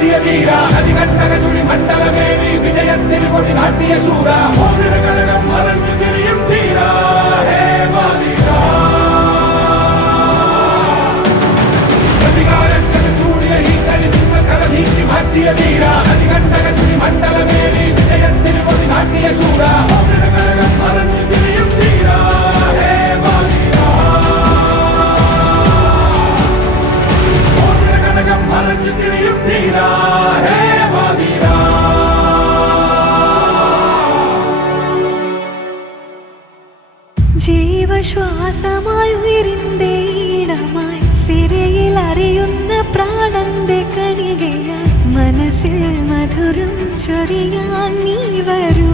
മാറ്റിയ വീര അതികണ്ടക ചുഴി മണ്ഡലമേറി വിജയത്തിന് കൊടി നാട്ടിയ ശൂര മോതിരകടകം മറഞ്ഞു തിരിയും തീര ഹേ മാവീര പ്രതികാരത്തിന് ചൂടിയ ഈ കലി നിന്ന് കര നീക്കി മാറ്റിയ വീര അതികണ്ടക ചുഴി മണ്ഡലമേറി വിജയത്തിന് കൊടി നാട്ടിയ ശൂര മോതിരകടകം മറഞ്ഞു തിരിയും തീര ഹേ മാവീര മോതിരകടകം മറഞ്ഞു തിരിയും തീര ഹേ മാവീര ജീവശ്വാസമായി ഉയരിന്റെ ഈണമായി സിരയിൽ അറിയുന്ന പ്രാണന്റെ കണികയായി മനസ്സിൽ മധുരം ചൊരിയാൻ നീ വരൂ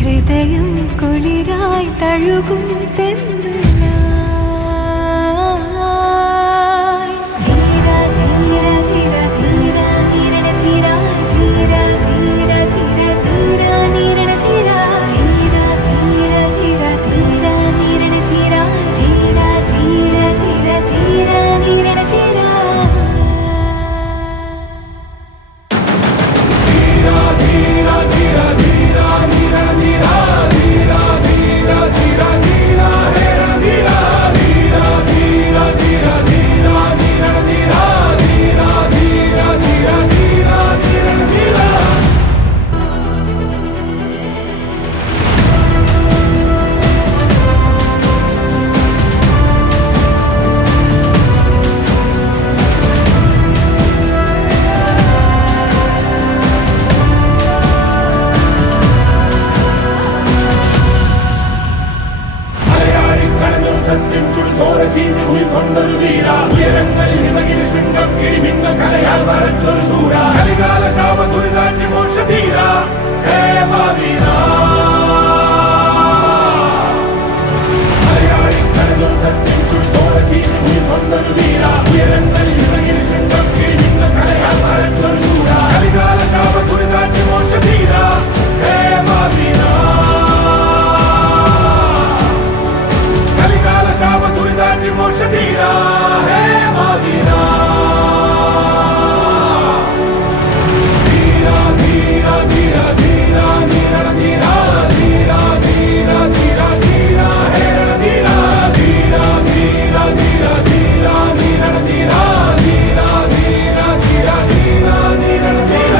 ഹൃദയം കുളിരായി തഴുകും തെന്നലായി ധീര ധീര ധീര ധീര നീരണ ധീര ധീര ധീര ധീര ധീര നീരണ ധീര ധീര ധീര ധീര ധീര നീരണ ധീര ധീര ധീര ധീര ധീര നീരണ ധീര ധീര ധീര ധീര നീരണ ധീര ധീര ധീര ധീര ധീര ഹേരണ ധീര ധീര ധീര ധീര ധീര നീരണ ധീര ധീര ധീര ധീര ധീര നീരണ ധീര മലയാളിക്കളഞ്ഞൊരു സത്യം ചുടുചോര ചീന്തി ഉയർക്കൊണ്ടൊരു വീര ഉയരങ്ങൾ ഹിമഗിരി ശൃംഗം ഇടിമിന്ന കലയാൽ വരച്ചൊരു ശൂര കലികാല ശാപ ദുരിതാന്യ മോക്ഷധീര ഹേ മാവീര മലയാളിക്കളഞ്ഞൊരു സത്യം ചുടുചോര ചീന്തി ഉയർക്കൊണ്ടൊരു വീര ഉയരങ്ങൾ ഹിമഗിരി ശൃംഗം ഇടിമിന്ന കലയാൽ വരച്ചൊരു ശൂര കലികാല ശാപ ദുരിതാന്യ മോക്ഷധീര ഹേ മാവീര കലികാല ശാപ ദുരിതാന്യ മോക്ഷധീര ഹേ മാവീര ധീര ധീര ധീര ധീര നീരണ ധീര ധീര ധീര ധീര ധീര ഹേരണ ധീര ധീര ധീര ധീര ധീര നീരണ ധീര ധീര ധീര ധീര ധീര നീരണ ധീര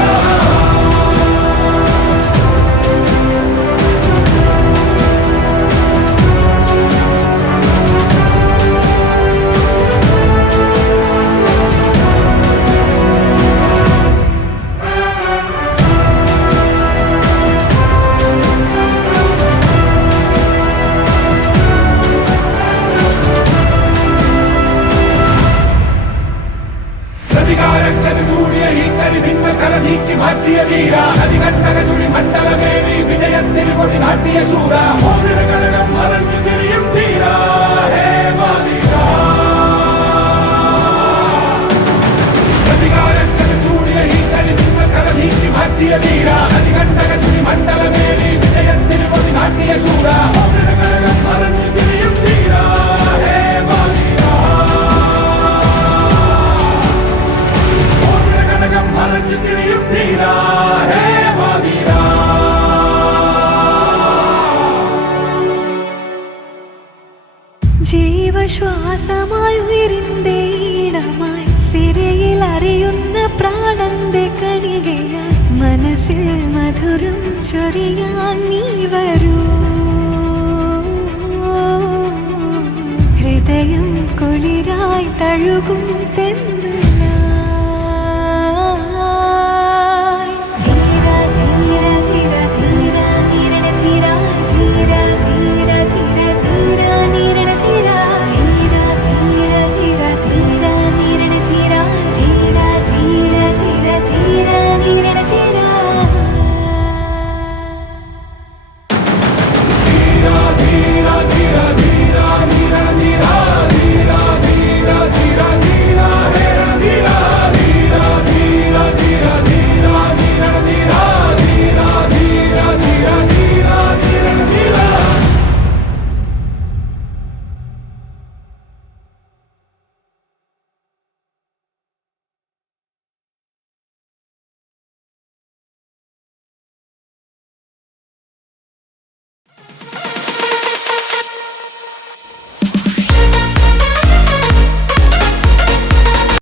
പ്രതികാരത്തിന് ചൂടിയ ഈ കലി നിന്ന് കര നീക്കി മാറ്റിയ വീര അതികണ്ടക ചുഴി മണ്ഡലമേറി വിജയത്തിന് കൊടി നാട്ടിയ ശൂര മോതിരകടകം മറഞ്ഞു തിരിയും തീര ഹേ മാവീര പ്രതികാരത്തിന് ചൂടിയ ഈ കലി നിന്ന് കര നീക്കി മാറ്റിയ വീര അതികണ്ടക ചുഴി മണ്ഡലമേറി വിജയത്തിന് കൊടി നാട്ടിയ ശൂര മോതിരകടകം മറഞ്ഞു തിരിയും തീര ഹേ മാവീര മോതിരകടകം മറഞ്ഞു തിരിയും തീര ഹേ മാവീര ജീവശ്വാസമായി ഉയരിന്റെ ഈണമായി സിരയിൽ അറിയുന്ന പ്രാണന്റെ കണികയായി മനസ്സിൽ മധുരം ചൊരിയാൻ നീ വരൂ ഹൃദയം കുളിരായി തഴുകും തെന്ന